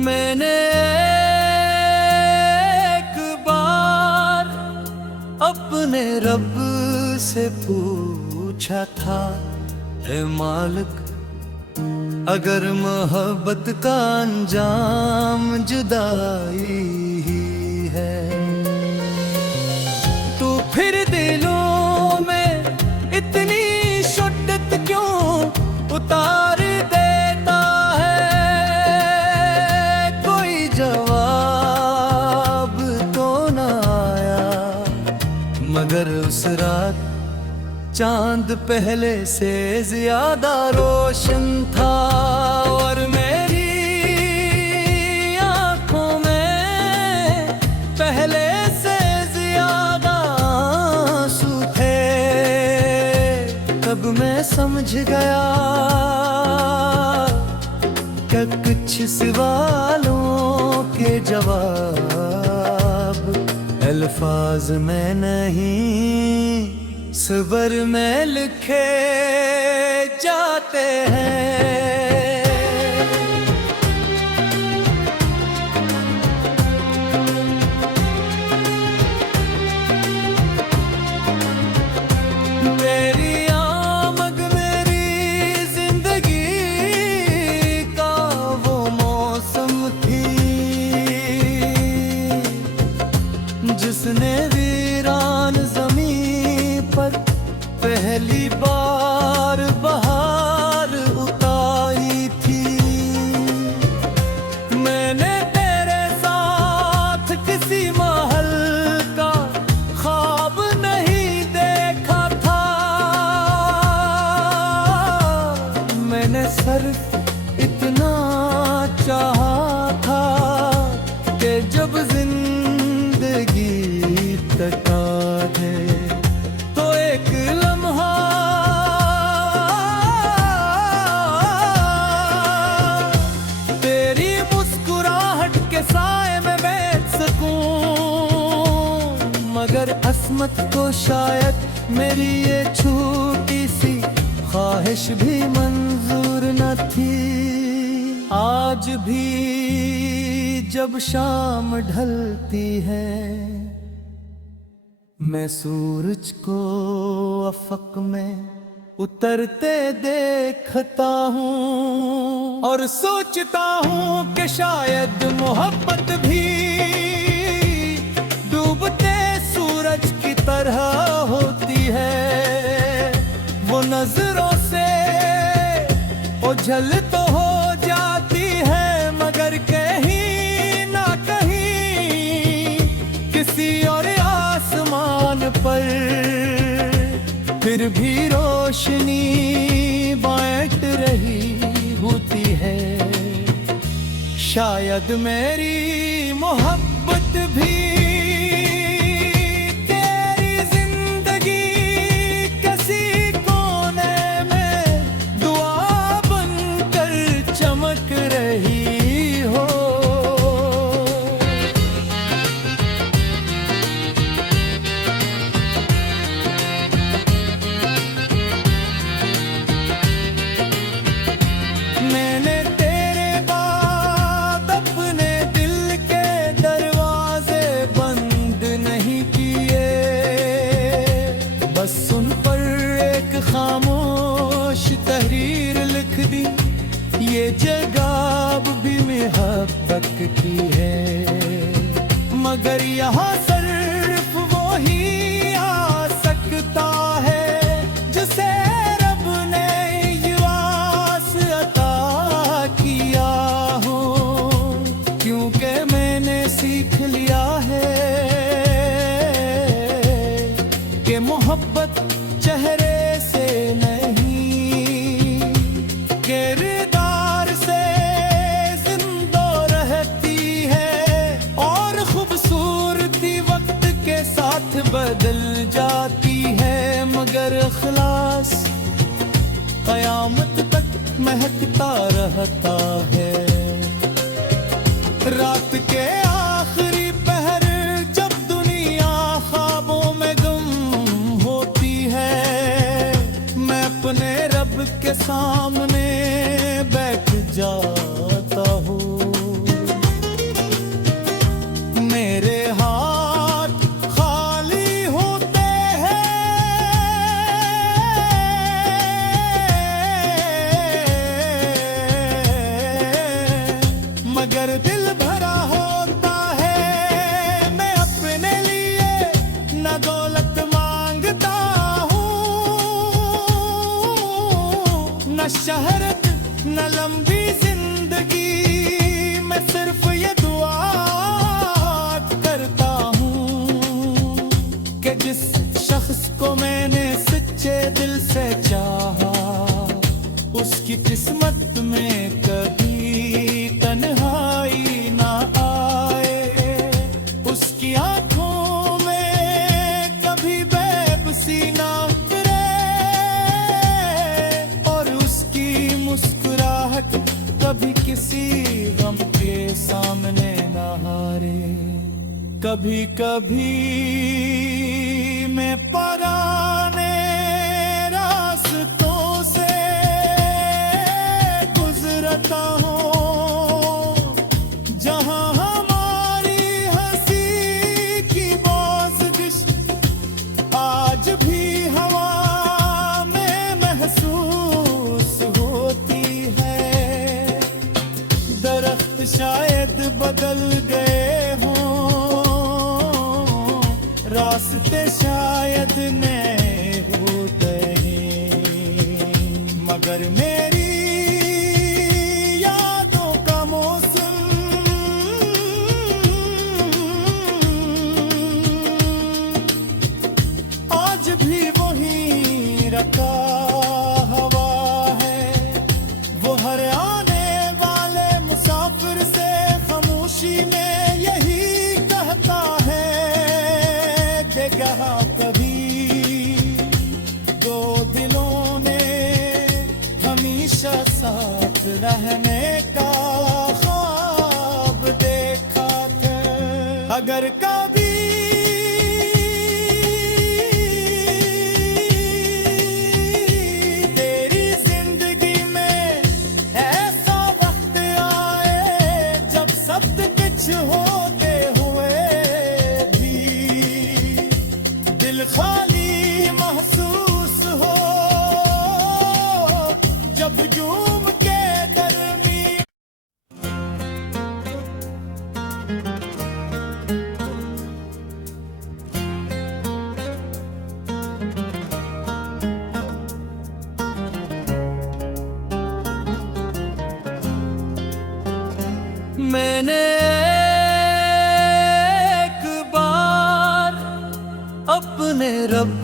मैंने एक बार अपने रब से पूछा था, ऐ मालिक अगर मोहब्बत का अंजाम जुदाई ही है, तो फिर दिलों में इतनी शिद्दत क्यों उतार देता है। कोई जवाब तो न आया, मगर उस रात चांद पहले से ज्यादा रोशन था, और मेरी आंखों में पहले से ज्यादा आंसू थे। तब मैं समझ गया कि कुछ सवालों के जवाब अल्फाज में नहीं, सबर में लिखे जाते हैं। मेरी आमद मेरी जिंदगी का वो मौसम थी, जिसने वीरान जमीन पर पहली बार बहार उतारी थी। मैंने तेरे साथ किसी महल का ख्वाब नहीं देखा था, मैंने सिर्फ इतना चाहा था कि जब जिंदगी तका दे तो एक लम्हा तेरी मुस्कुराहट के साए में बैठ सकूं। मगर अस्मत को शायद मेरी ये छोटी सी ख्वाहिश भी मंजूर न थी। आज भी जब शाम ढलती है, मैं सूरज को अफक में उतरते देखता हूँ, और सोचता हूँ कि शायद मोहब्बत भी डूबते सूरज की तरह होती है। वो नजरों से ओझल तो हो जाती है, मगर कहीं ना कहीं किसी और आसमान पर फिर भी रोशनी बांट रही होती है। शायद मेरी मोहब्बत भी तेरी जिंदगी किसी कोने में दुआ बनकर चमक रही हो। मैंने तेरे बाद अपने दिल के दरवाजे बंद नहीं किए, बस उन पर एक खामोश तहरीर लिख दी, ये जगह भी मोहब्बत की है। मगर यहाँ सिर्फ वो ही आ सकता है जिसे रब ने युवास अता किया हो, क्योंकि मैंने सीख लिया है कि मोहब्बत चेहरे से नहीं, किरदार से जिंदा रहती है, और खूबसूरती वक्त के साथ बदल जाती है। मगर इखलास क़यामत तक महकता रहता है। रात के आखिरी पहर जब दुनिया ख्वाबों में गुम होती है, मैं अपने रब के सामने बैठ जाता हूँ। मगर दिल भरा होता है। मैं अपने लिए न दौलत मांगता हूँ, न शहरत न लंबी जिंदगी, मैं सिर्फ ये दुआ करता हूँ कि जिस शख्स को मैंने सच्चे दिल से चाहा, उसकी किस्मत में कभी तन्हाई ना आए, उसकी आंखों में कभी बेबसी ना फिरे, और उसकी मुस्कुराहट कभी किसी गम के सामने ना हारे। कभी कभी मैं पुराने रास्तों से गुजरता हूँ, जहाँ हमारी हंसी की बाज़गिश आज भी हवा में महसूस होती है। दरख्त शायद बदल गए हों, रास्ते शायद नए होते हैं, मगर मेरी यादों का मौसम आज भी वही रखा हवा है। वो हर आने वाले मुसाफिर से खामोशी में यही कहता है कि कहा कभी दो दिलों ने हमेशा साथ रहने का ख्वाब देखा था। अगर कभी तेरी जिंदगी में ऐसा वक्त आए जब सब कुछ होते हुए भी दिल खाली महसूस हो, जब यूं के दरमियां मैंने एक बार अपने रब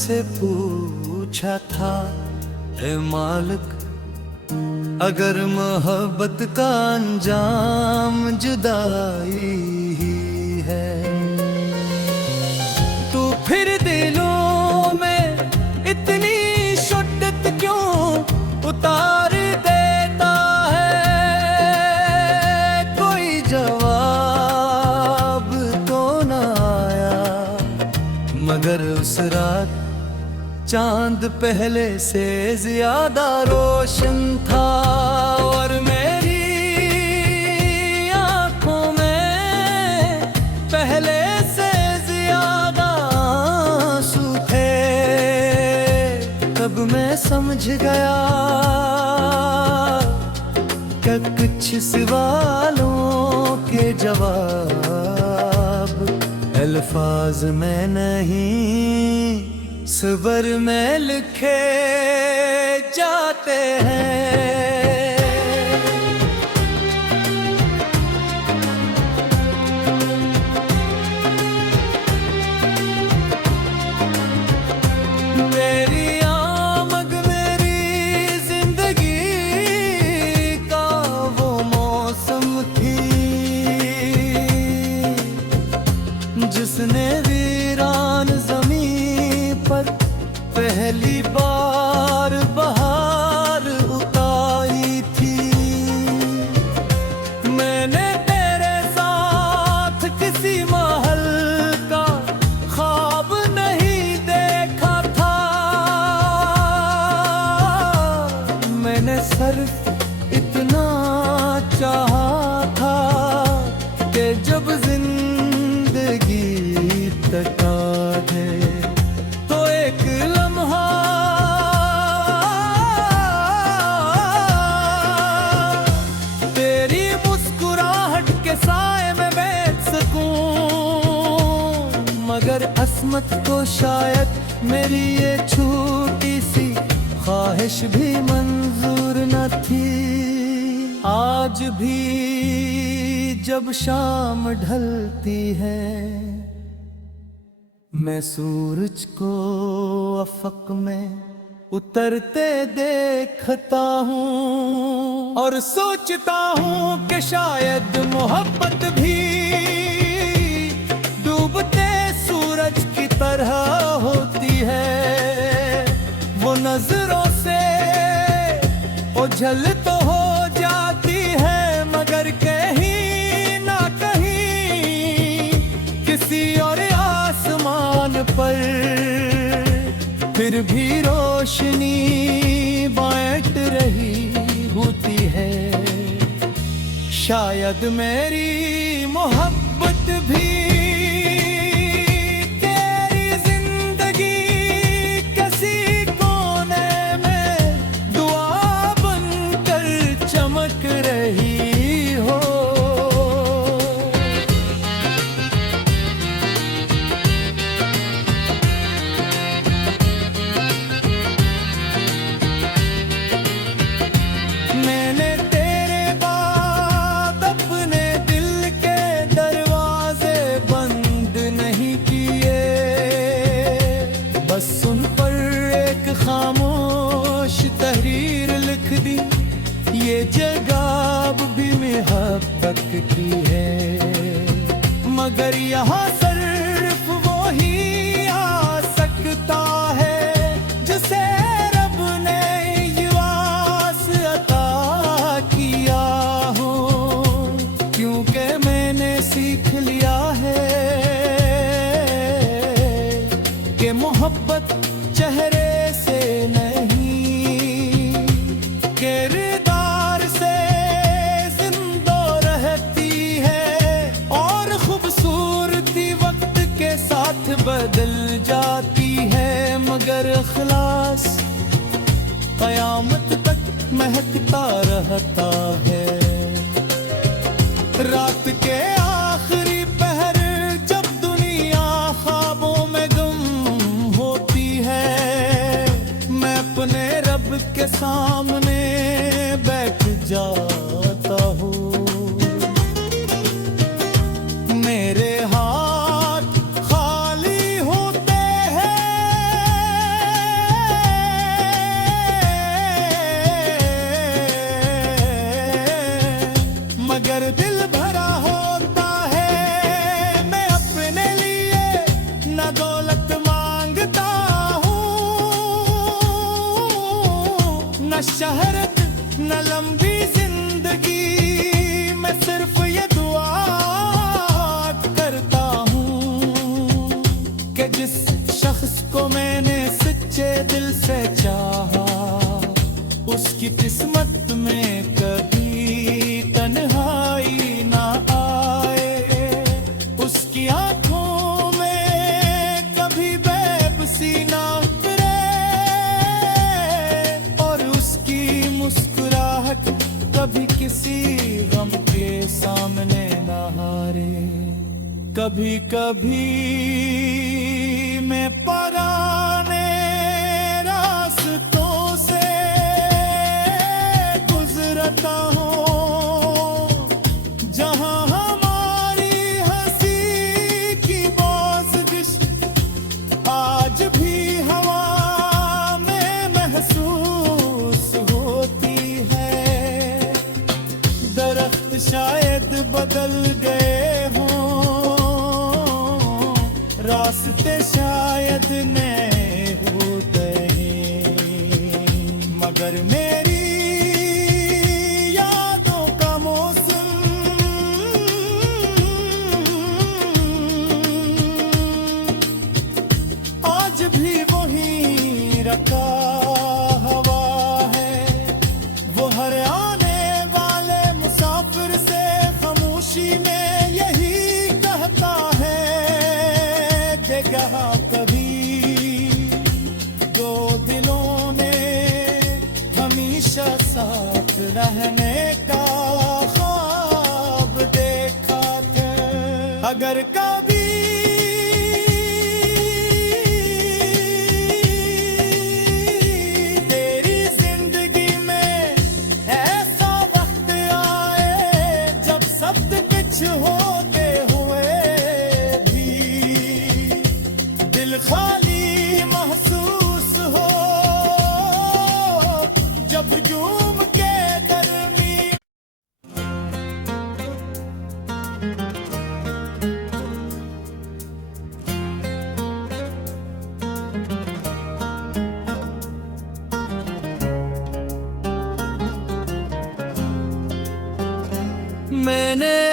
से पूछा था, ए मालिक अगर मोहब्बत का अंजाम जुदाई ही है, तो फिर दिलों में इतनी शिद्दत क्यों उतार देता है। कोई जवाब तो न आया, मगर उस रात चांद पहले से ज्यादा रोशन था, और मेरी आंखों में पहले से ज्यादा आंसू थे। तब मैं समझ गया कि कुछ सवालों के जवाब अल्फाज में नहीं सब्र में लिखे जाते हैं। मेरी आमद मेरी जिंदगी का वो मौसम थी, जिसने वीरान ज़मीं पर पहली बार बहार उतारी थी। मैंने तेरे साथ किसी महल का ख्वाब नहीं देखा था, मैंने सिर्फ इतना चाहा था कि जब जिंदगी तका है तो एक लम्हा तेरी मुस्कुराहट किस्मत को शायद मेरी ये छोटी सी ख्वाहिश भी मंजूर न थी। आज भी जब शाम ढलती है मैं सूरज को अफक में उतरते देखता हूँ और सोचता हूँ कि शायद मोहब्बत भी डूबते सूरज की तरह होती है। वो नजरों से ओझल तो हो जाती है मगर कहीं ना कहीं किसी और आसमान पर फिर भी रोशनी बांट रही होती है। शायद मेरी मोहब्बत भी तेरी जिंदगी किसी कोने में दुआ बनकर चमक रही हो। मैंने तेरे बाद अपने दिल के दरवाजे बंद नहीं किए, बस उन पर एक खामोश तहरीर लिख दी। ये जवाब भी मोहब्बत की है मगर यहाँ सिर्फ वो ही आ सकता है जिसे रब ने युवास अता किया हो। क्योंकि मैंने सीख लिया है कि मोहब्बत चेहरे से नहीं किरदार से जिंदा रहती है और खूबसूरती वक्त के साथ बदल जाती है मगर इखलास कयामत तक महकता रहता है। रात के आखिरी पहर जब दुनिया ख्वाबों में गुम होती है मैं अपने रब के सामने बैठ जाता हूँ। मेरे हाथ खाली होते हैं मगर दिल भरा होता है। मैं अपने लिए न दौलत मांगता हूँ न शहरत न लंबी जिंदगी। मैं सिर्फ ये दुआ करता हूँ कि जिस शख्स को मैंने सच्चे दिल से चाहा उसकी किस्मत में कभी तन्हाई ना आए, उसकी आंखों में कभी बेबसी ना उतरे और उसकी मुस्कुराहट कभी किसी गम के सामने ना हारे। कभी कभी मैं पराने रास्तों से गुजरता हूँ जहाँ हमारी हंसी की बाज़गिश आज भी हवा में महसूस होती है। दरख्त शायद बदल गए हों रास्ते शायद नए हो गए मगर मेरी यादों का मौसम आज भी वही रखा हवा है। वो हर आने वाले मुसाफिर से खामोशी में यही कहता है कि कहा कभी दो दिलों ने हमेशा साथ रहने का ख्वाब देखा था। अगर कभी मैंने